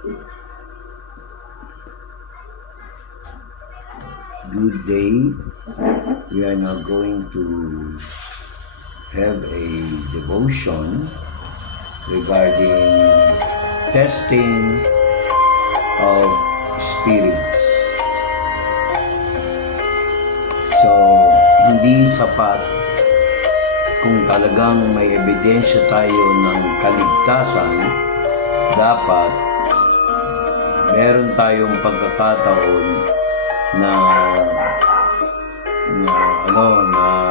Good day. We are now going to have a devotion regarding testing of spirits. So, hindi sapat kung talagang may ebidensya tayo ng kaligtasan, dapat meron tayong pagkakataon na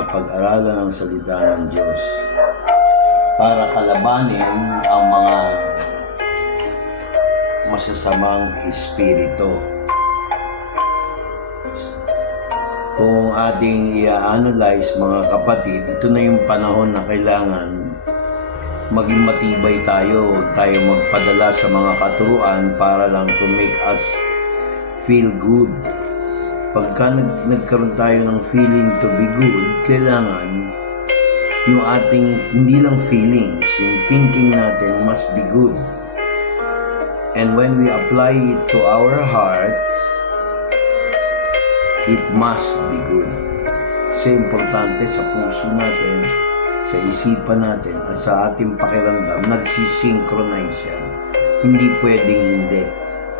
pag-aralan ng salita ng Diyos para kalabanin ang mga masasamang espiritu. Kung ating i-analyze, mga kapatid, ito na yung panahon na kailangan maging matibay tayo. Huwag tayo magpadala sa mga katuruan para lang to make us feel good. Pagka nagkaroon tayo ng feeling to be good, kailangan yung ating, hindi lang feelings, yung thinking natin must be good. And when we apply it to our hearts, it must be good. Kasi importante sa puso natin, sa isipan natin, at sa ating pakiramdam, nagsisynchronize yan. Hindi pwedeng hindi.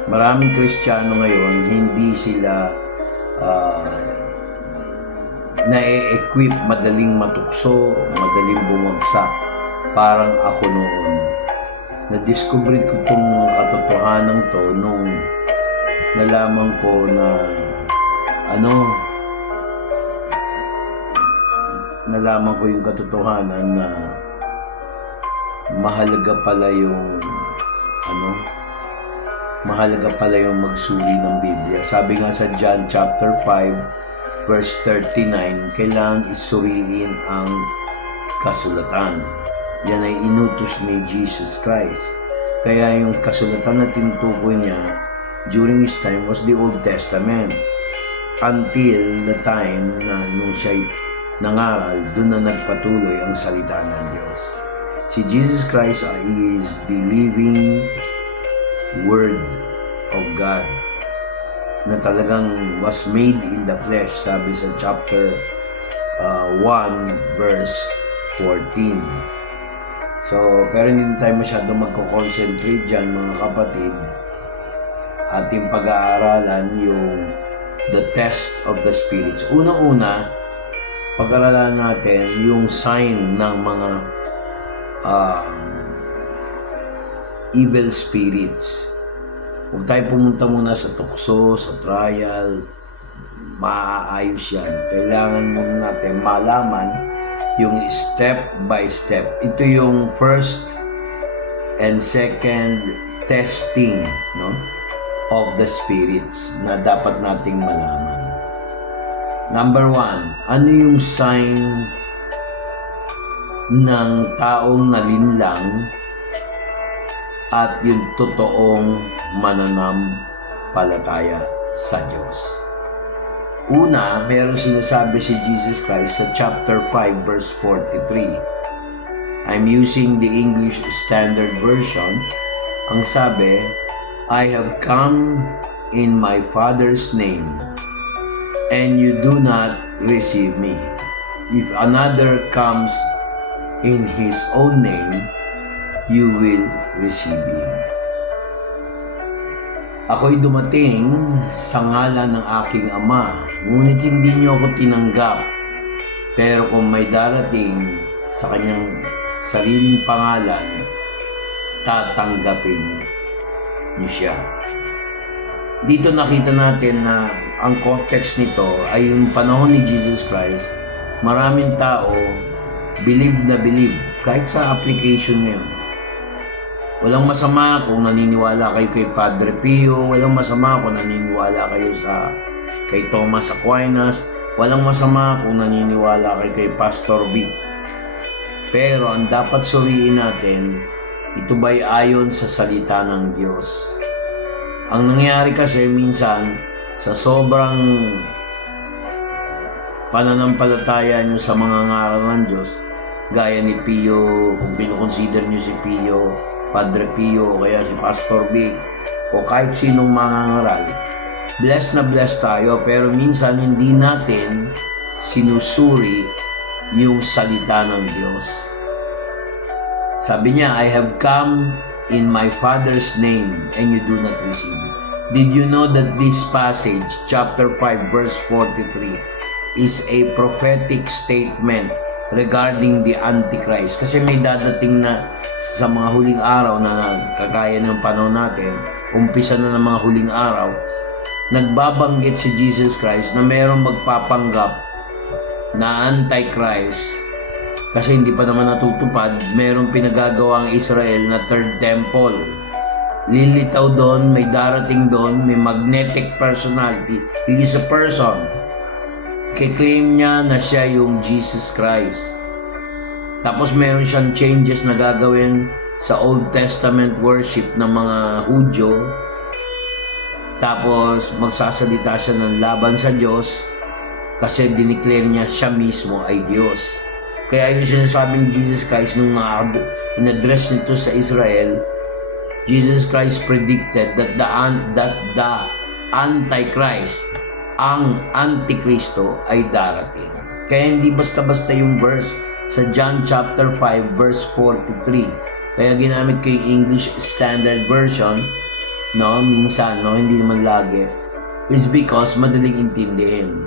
Maraming Kristiyano ngayon, hindi sila na-equip, madaling matukso, madaling bumagsak. Parang ako noon. Na-discover ko itong katotohanan to nung nalaman ko na nalaman ko yung katotohanan na mahalaga pala yung magsuri ng Biblia. Sabi nga sa John chapter 5 verse 39, kailangan isuriin ang kasulatan. Yan ay inutos ni Jesus Christ. Kaya yung kasulatan na tinutukoy niya during his time was the Old Testament. Until the time na nung siya'y nangaral, doon na nagpatuloy ang salita ng Diyos. Si Jesus Christ is the living Word of God na talagang was made in the flesh, sabi sa chapter 1 verse 14. So, pero hindi tayo masyado magko-concentrate dyan, mga kapatid. Ating pag-aaralan yung the test of the spirits. Una-una, pag-aaralan natin yung sign ng mga evil spirits. Huwag tayo pumunta muna sa tukso, sa trial, maaayos yan. Kailangan muna natin malaman yung step by step. Ito yung first and second testing, of the spirits na dapat nating malaman. Number 1, ano yung sign ng taong nalinlang at yung totoong mananampalataya sa Diyos? Una, meron sinasabi si Jesus Christ sa chapter 5 verse 43. I'm using the English Standard Version. Ang sabi, I have come in my Father's name, and you do not receive me. If another comes in his own name, you will receive him. Ako'y dumating sa ngalan ng aking Ama, ngunit hindi niyo ako tinanggap. Pero kung may darating sa kanyang sariling pangalan, tatanggapin niyo siya. Dito nakita natin na ang context nito ay yung panahon ni Jesus Christ. Maraming tao believe na believe, kahit sa application ngayon. Walang masama kung naniniwala kayo kay Padre Pio, walang masama kung naniniwala kayo kay Thomas Aquinas, walang masama kung naniniwala kayo kay Pastor B. Pero ang dapat suriin natin, ito ba'y ayon sa salita ng Diyos? Ang nangyari kasi minsan, sa sobrang pananampalataya nyo sa mga ngaral ng Diyos, gaya ni Pio, kung kinukonsider nyo si Pio, Padre Pio, o kaya si Pastor B, o kahit sinong mangangaral, blessed na blessed tayo, pero minsan hindi natin sinusuri yung salita ng Diyos. Sabi niya, I have come in my Father's name and you do not receive me. Did you know that this passage, chapter 5, verse 43, is a prophetic statement regarding the Antichrist? Kasi may dadating na sa mga huling araw na kagaya ng panahon natin, umpisa na ng mga huling araw, nagbabanggit si Jesus Christ na mayroong magpapanggap na Antichrist kasi hindi pa naman natutupad. Mayroong pinagagawa ang Israel na third temple. Lilitaw doon, may darating doon, may magnetic personality. He is a person. Kiklaim niya na siya yung Jesus Christ. Tapos meron siyang changes na gagawin sa Old Testament worship ng mga Hudyo. Tapos magsasalita siya ng laban sa Diyos kasi dineclare niya siya mismo ay Diyos. Kaya yung sinasabing Jesus Christ nung in-address nito sa Israel, Jesus Christ predicted that the Antichrist, ang Antikristo ay darating. Kaya hindi basta-basta yung verse sa John chapter 5 verse 43. Kaya ginamit ko yung English Standard Version, no, minsan, no, hindi naman lagi, is because madaling intindihin.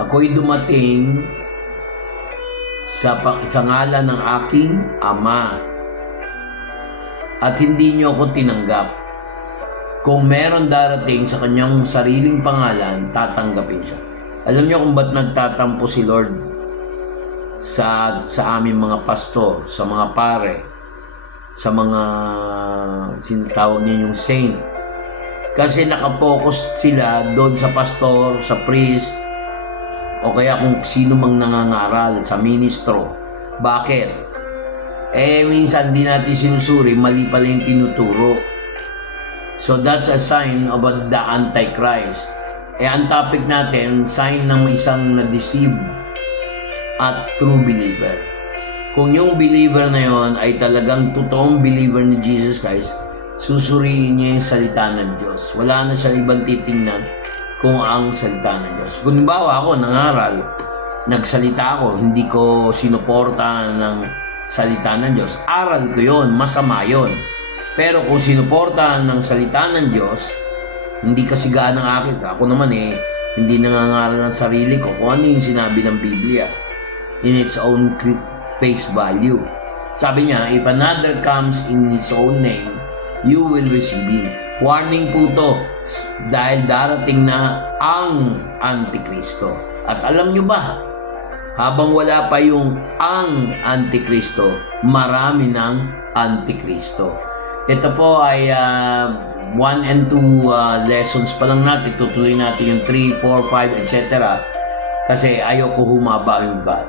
Ako'y dumating sa ngalan ng aking Ama at hindi niyo ako tinanggap. Kung meron darating sa kanyang sariling pangalan, tatanggapin siya. Alam niyo kung ba't nagtatampo si Lord sa aming mga pastor, sa mga pare, sa mga sinatawag niyo yung saint? Kasi nakapokus sila doon sa pastor, sa priest, o kaya kung sino mang nangangaral sa ministro. Bakit? Minsan di natin sinusuri, mali pala yung tinuturo. So that's a sign about the Antichrist. Ang topic natin, sign ng isang na-deceive at true believer. Kung yung believer na yon ay talagang totoong believer ni Jesus Christ, susuriin niya yung salita ng Diyos. Wala na siyang ibang titingnan kung ang salita ng Diyos. Kung bawa ako, nangaral, nagsalita ako, hindi ko sinuporta ng salita ng Diyos, aral ko yon, masama yon. Pero kung sinuportahan ng salita ng Diyos, hindi kasigaan ng akin. Ako naman hindi nangangaral ng sarili ko kung ano yung sinabi ng Biblia in its own face value. Sabi niya, if another comes in his own name, you will receive him. Warning po to dahil darating na ang Antikristo. At alam nyo ba, habang wala pa yung ang Antikristo, marami ng Antikristo. Ito po ay 1 and 2 lessons pa lang natin. Tutuloy natin yung 3, 4, 5, etc. Kasi ayoko humaba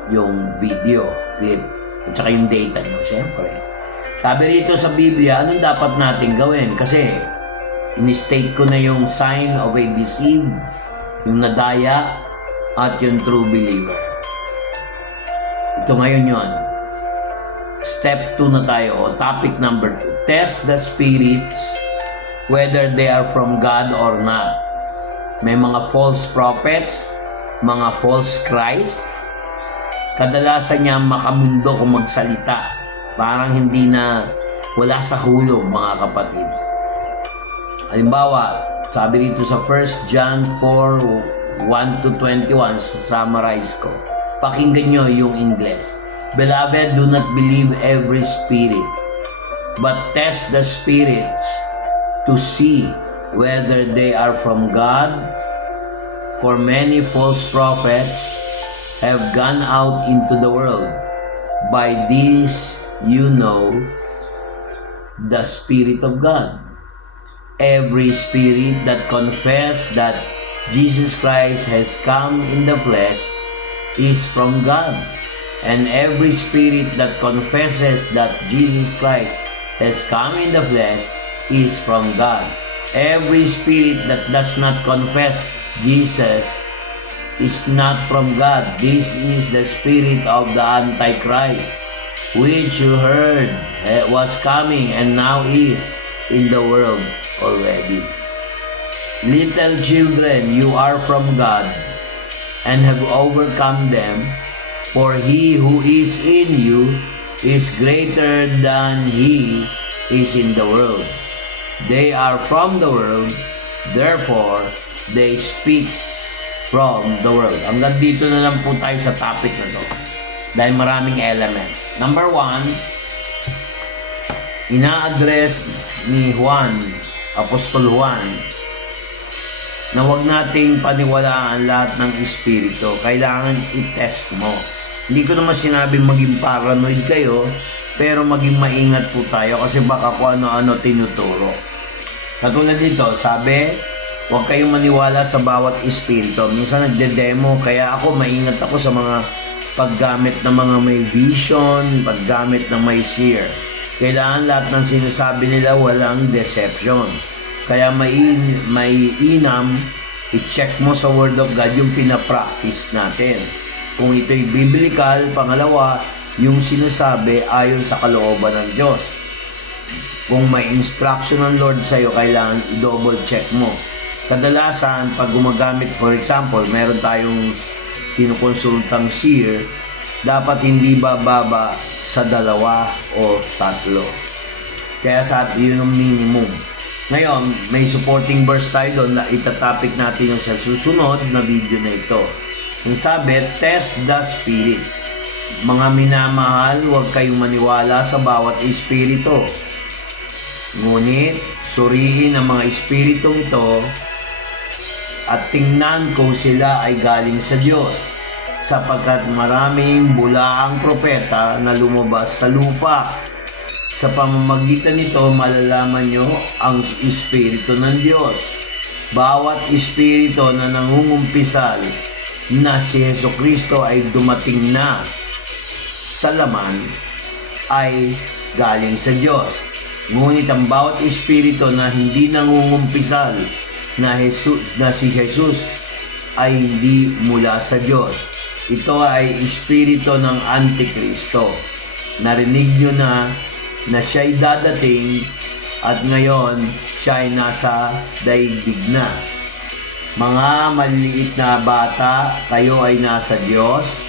yung video clip at saka yung data nyo, siyempre. Sabi rito sa Biblia, anong dapat natin gawin? Kasi in-state ko na yung sign of a deceived, yung nadaya, at yung true believer. Ito ngayon yun. Step 2 na tayo, o topic number 2. Test the spirits whether they are from God or not. May mga false prophets, mga false Christs. Kadalasan niya makamundo kung magsalita. Parang hindi na wala sa hulog, mga kapatid. Halimbawa, sabi dito sa 1 John 4, 1-21, summarize ko. Pakinggan nyo yung English. Beloved, do not believe every spirit, but test the spirits to see whether they are from God. For many false prophets have gone out into the world. By this you know the Spirit of God. Every spirit that confess that Jesus Christ has come in the flesh is from God. And every spirit that confesses that Jesus Christ has come in the flesh is from God. Every spirit that does not confess Jesus is not from God. This is the spirit of the Antichrist, which you heard was coming and now is. in the world already. Little children, you are from God and have overcome them, for he who is in you is greater than he is in the world. They are from the world, therefore they speak from the world. Hanggang dito na lang po tayo sa topic na to, dahil maraming elements. Number 1, ina-address ni Juan, Apostol Juan, na huwag nating paniwalaan lahat ng espiritu. Kailangan i-test mo. Hindi ko naman sinabing maging paranoid kayo, pero maging maingat po tayo kasi baka kung ano-ano tinuturo. Katulad dito, sabi, huwag kayong maniwala sa bawat espiritu. Minsan nagde-demo, kaya ako maingat ako sa mga paggamit ng mga may vision, paggamit ng may seer. Kailangan lahat ng sinasabi nila walang deception. Kaya may inam, i-check mo sa Word of God yung pinapractice natin. Kung ito'y biblical, pangalawa, yung sinasabi ayon sa kalooban ng Diyos. Kung may instruction ng Lord sa'yo, kailangan i-double check mo. Kadalasan, pag gumagamit, for example, meron tayong kinukonsultang seer, dapat hindi bababa sa 2 o 3. Kaya sa atin yun ang minimum. Ngayon, may supporting verse tayo doon na itatopic natin yung sa susunod na video na ito. Ang sabi, test the spirit. Mga minamahal, huwag kayong maniwala sa bawat espiritu. Ngunit, suriin ang mga espiritong ito at tingnan kung sila ay galing sa Diyos, sapagkat maraming bulaang propeta na lumabas sa lupa. Sa pamamagitan nito, malalaman nyo ang espiritu ng Diyos. Bawat espiritu na nangungumpisal na si Jesucristo ay dumating na sa laman ay galing sa Diyos. Ngunit ang bawat espiritu na hindi nangungumpisal na si Jesus ay hindi mula sa Diyos. Ito ay espiritu ng Antikristo. Narinig nyo na siya'y dadating at ngayon siya ay nasa daigdig na. Mga maliliit na bata, kayo ay nasa Diyos.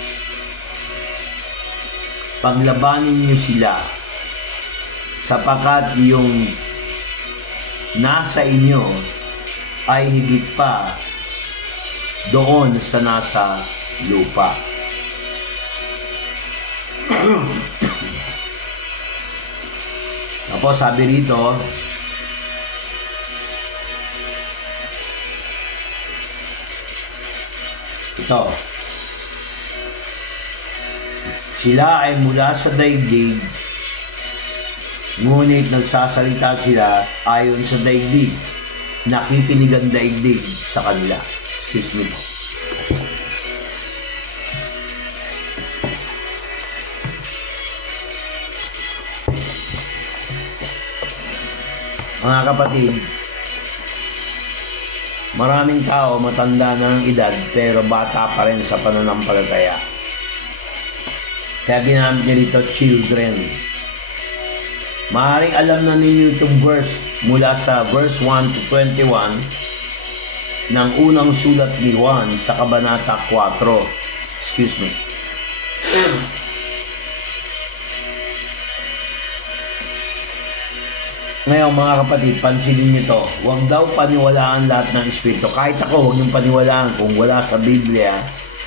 Paglabanin niyo sila, sapagkat yung nasa inyo ay higit pa doon sa nasa lupa. Tapos sabi rito, ito, sila ay mula sa daigdig, ngunit nagsasalita sila ayon sa daigdig, nakikinig ang daigdig sa kanila. Excuse me po. Mga kapatid, maraming tao matanda na ng edad pero bata pa rin sa pananampalataya. Kaya ginamit niya dito, children. Maaaring alam na ninyo itong verse mula sa verse 1 to 21 ng unang sulat ni Juan sa Kabanata 4. Excuse me. Ngayon mga kapatid, pansinin nyo to. Huwag daw paniwalaan lahat ng espiritu. Kahit ako, huwag niyong paniwalaan. Kung wala sa Biblia,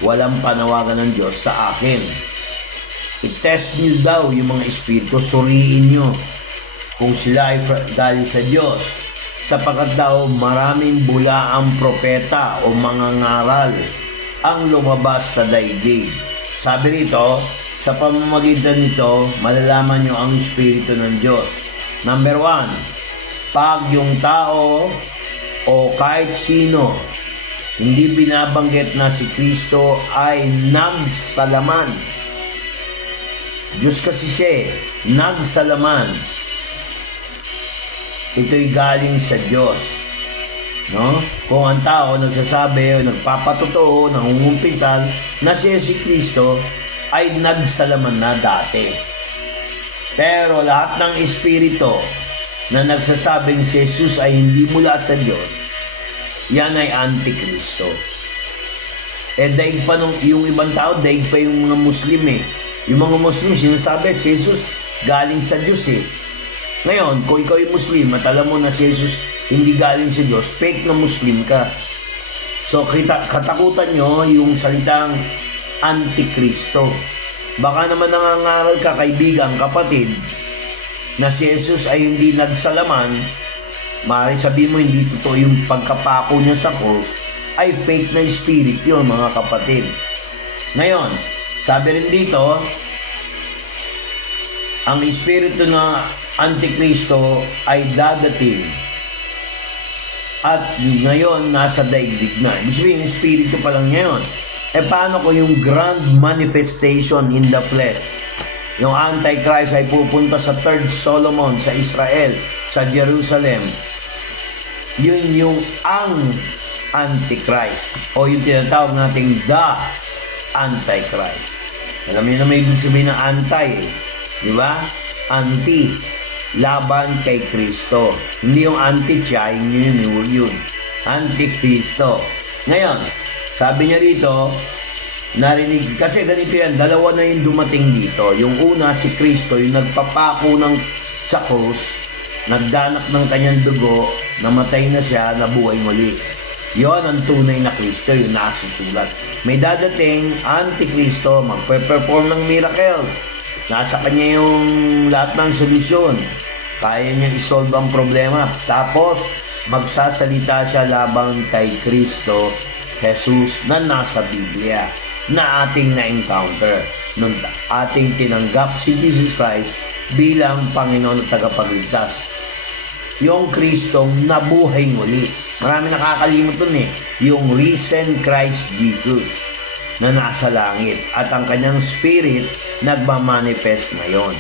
walang panawagan ng Diyos sa akin. I-test nyo daw yung mga espiritu. Suriin nyo kung sila ay galing sa Diyos. Sapagkat daw maraming bulaang propeta o mga ngaral ang lumabas sa daigdig. Sabi rito, sa pamamagitan nito, malalaman nyo ang espiritu ng Diyos. Number 1, pag yung tao o kahit sino hindi binabanggit na si Kristo ay nagsalaman. Diyos kasi siya, nagsalaman. Ito'y galing sa Diyos. No? Kung ang tao nagsasabi o nagpapatotoo, nangungumpisal na siya si Kristo ay nagsalaman na dati. Pero lahat ng espiritu na nagsasabing si Jesus ay hindi mula sa Diyos, yan ay Antikristo. Daig pa yung ibang tao, daig pa yung mga Muslim eh. Yung mga Muslim, sinasabi, si Jesus galing sa Diyos eh. Ngayon, kung ikaw yung Muslim at alam mo na si Jesus hindi galing sa Diyos, fake na Muslim ka. So, katakutan nyo yung salitang Antikristo. Baka naman nangangaral ka, kaibigan, kapatid, na si Jesus ay hindi nagsalaman, maaari sabihin mo hindi totoo yung pagkapako niya sa cross, ay fake na spirit yun, mga kapatid. Ngayon, sabi rin dito, ang espiritu na Antikristo ay dadating at ngayon nasa daigdig na. Ibig sabihin, yung espiritu pa lang niya yun. Paano ko yung grand manifestation in the flesh? Yung Antichrist ay pupunta sa 3rd Solomon, sa Israel, sa Jerusalem. Yun yung ang Antichrist o yung tinatawag nating the Antichrist. Alam niyo na may ibig sabihin ng anti eh. Di ba? Anti. Laban kay Kristo. Hindi yung anti-siya, yun. Antikristo. Ngayon, sabi niya dito, narinig, kasi ganito yan, dalawa na yung dumating dito. Yung una, si Kristo, yung nagpapako sa krus, nagdanak ng kanyang dugo, namatay na siya, nabuhay muli. Yon ang tunay na Kristo, yung nasusulat. May dadating, Antikristo, magpe-perform ng miracles. Nasa kanya yung lahat ng solusyon. Kaya niya isolve ang problema. Tapos, magsasalita siya labang kay Kristo, Jesus, na nasa Biblia, na ating na-encounter, nung ating tinanggap si Jesus Christ bilang Panginoon at tagapagligtas. Yung Kristong nabuhay muli. Marami nakakalimot dun eh. Yung risen Christ Jesus na nasa langit at ang kanyang spirit nagmamanifest ngayon.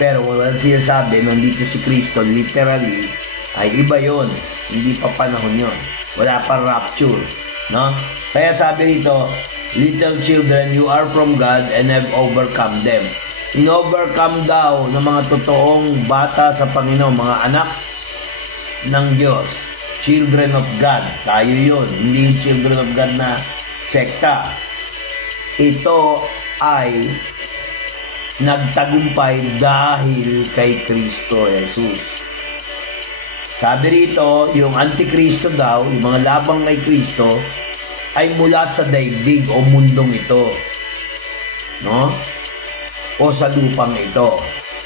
Pero wala siya sabi, nandito si Kristo literally, ay iba yon, hindi pa panahon yon, wala pa rapture, no? Kaya sabi dito, little children, you are from God and have overcome them. In-overcome daw ng mga totoong bata sa Panginoon, mga anak ng Diyos, children of God, tayo yun, hindi yung children of God na sekta. Ito ay nagtagumpay dahil kay Kristo Jesus. Sabi rito, yung Antikristo daw, yung mga labang kay Kristo, ay mula sa daigdig o mundong ito. No? O sa lupang ito.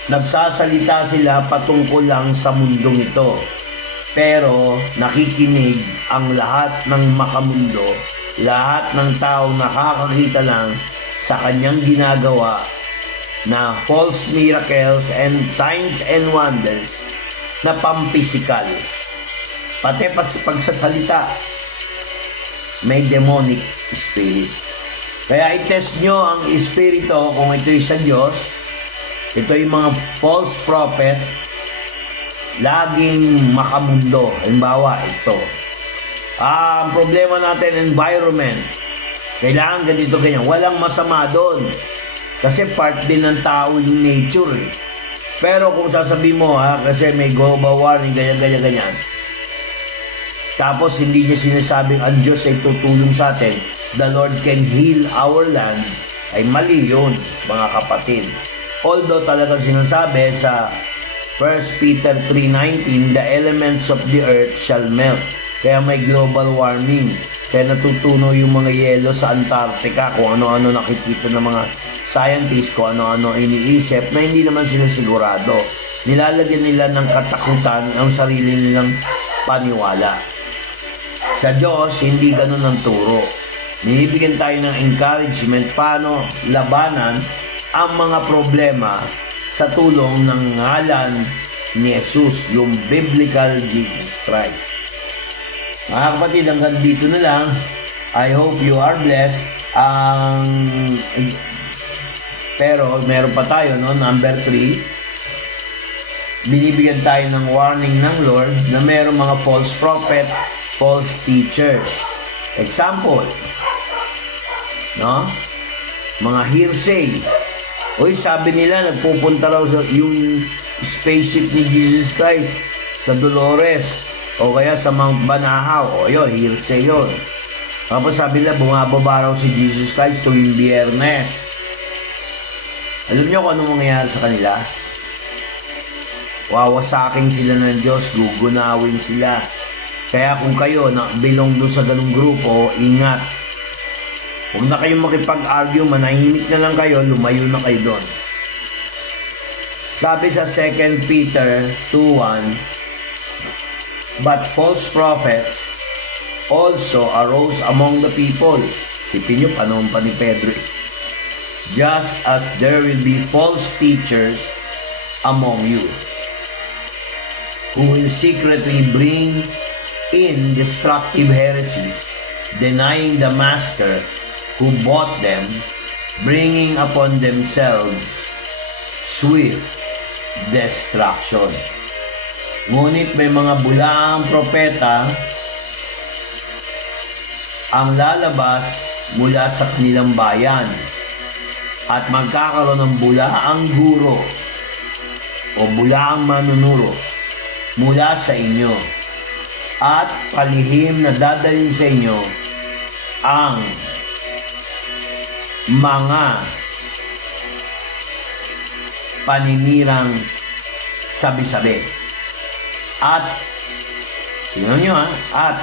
Nagsasalita sila patungkol lang sa mundong ito. Pero nakikinig ang lahat ng makamundo, lahat ng tao nakakakita lang sa kanyang ginagawa na false miracles and signs and wonders na pampisikal. Pati pagsasalita, may demonic spirit. Kaya i-test nyo ang espiritu kung ito'y sa Diyos. Ito yung mga false prophet, laging makamundo. Halimbawa, ito. Ang problema natin, environment. Kailangan ganito, ganyan. Walang masama doon. Kasi part din ng tao yung nature eh. Pero kung sasabihin mo, kasi may global warming, ganyan. Tapos hindi niya sinasabing ang Diyos ay tutulong sa atin, the Lord can heal our land, ay mali yun, mga kapatid. Although talagang sinasabi sa 1 Peter 3:19, the elements of the earth shall melt. Kaya may global warming. Kaya natutunaw yung mga yelo sa Antarctica, kung ano-ano nakikita ng mga scientists, kung ano-ano iniisip na hindi naman sila sigurado. Nilalagyan nila ng katakutan ang sarili nilang paniwala. Sa Diyos, hindi ganun ang turo. Binibigyan tayo ng encouragement paano labanan ang mga problema sa tulong ng ngalan ni Jesus, yung biblical Jesus Christ. Mga kapatid, hanggang dito na lang. I hope you are blessed. Pero meron pa tayo, no? Number 3. Binibigyan tayo ng warning ng Lord na meron mga false prophet, false teachers. Example, no? Mga hearsay. Uy, sabi nila, nagpupunta raw sa yung spaceship ni Jesus Christ sa Dolores o kaya sa Mount Banahaw. O yun, hearsay yun. Tapos sabi nila, bumababa raw si Jesus Christ tuwing Biyernes. Alam niyo kung anong mangyayari sa kanila? Wawasaking sila ng Diyos, gugunawin sila. Kaya kung kayo bilong doon sa ganung grupo, ingat. Huwag na kayong makipag-argue, manahimik na lang kayo, lumayo na kayo doon. Sabi sa 2 Peter 2:1, but false prophets also arose among the people. Sipin nyo, panahon pa ni Pedro. Just as there will be false teachers among you, who will secretly bring in destructive heresies, denying the master who bought them, bringing upon themselves swift destruction. Ngunit may mga bulaang propeta ang lalabas mula sa kanilang bayan at magkakaroon ng bulaang guro o bulaang manunuro mula sa inyo at palihim na dadalhin sa inyo ang mga paninirang sabi-sabi. At tingnan nyo at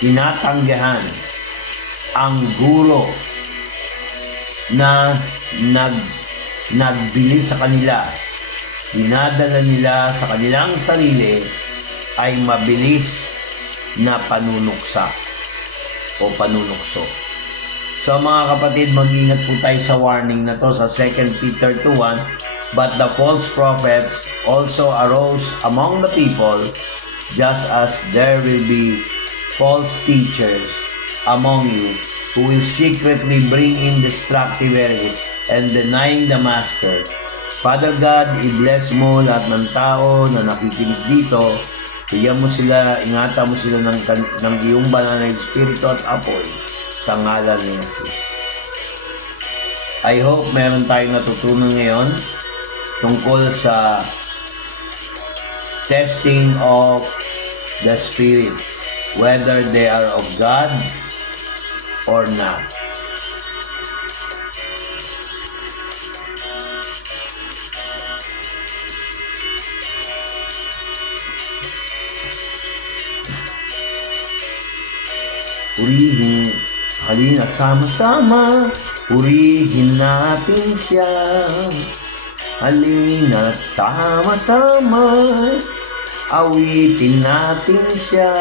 tinatanggihan ang guro na nagbili sa kanila. Dinadala nila sa kanilang sarili ay mabilis na panunuksa o panunukso. So mga kapatid, mag-ingat po tayo sa warning na to sa 2 Peter 2:1. But the false prophets also arose among the people, just as there will be false teachers among you, who will secretly bring in destructive heresies and denying the master. Father God, i-bless mo lahat ng tao na nakikinig dito. Bigyan mo sila, ingatan mo sila ng iyong banal na espiritu at apoy sa ngalan ni Jesus. I hope meron tayong natutunan ngayon tungkol sa testing of the spirits, whether they are of God or not. Purihin, halina sama-sama, purihin natin siya. Halina't sama-sama, awitin natin siya.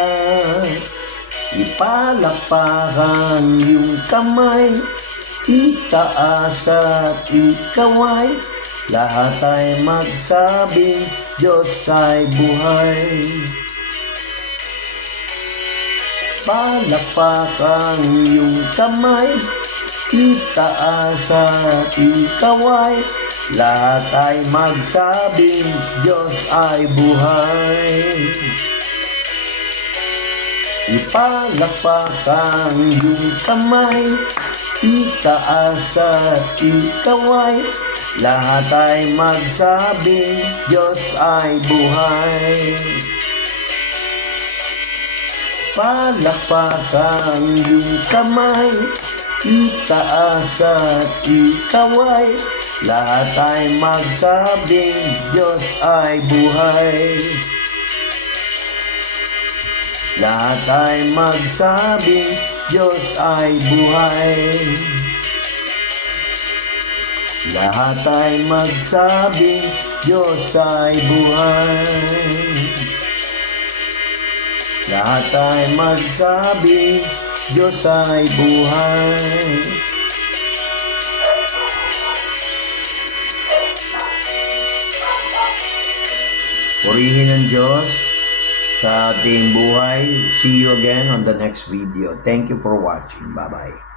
Ipalakpakan yung kamay, itaas at ikaway. Lahat ay magsabing Diyos ay buhay. Palakpakan yung kamay, itaas at ikaway. Lahat ay magsabing Diyos ay buhay. Ipalakpakan yung kamay, itaas at ikaway. Lahat ay magsabing Diyos ay buhay. Palakpakan yung kamay, itaas at ikaway. Lahat ay magsabing Diyos ay buhay. Lahat ay magsabing Diyos ay buhay. Lahat ay magsabing Diyos ay buhay. Lahat ay magsabing Diyos ay buhay. Purihin ang Diyos sa ating buhay. See you again on the next video. Thank you for watching. Bye-bye.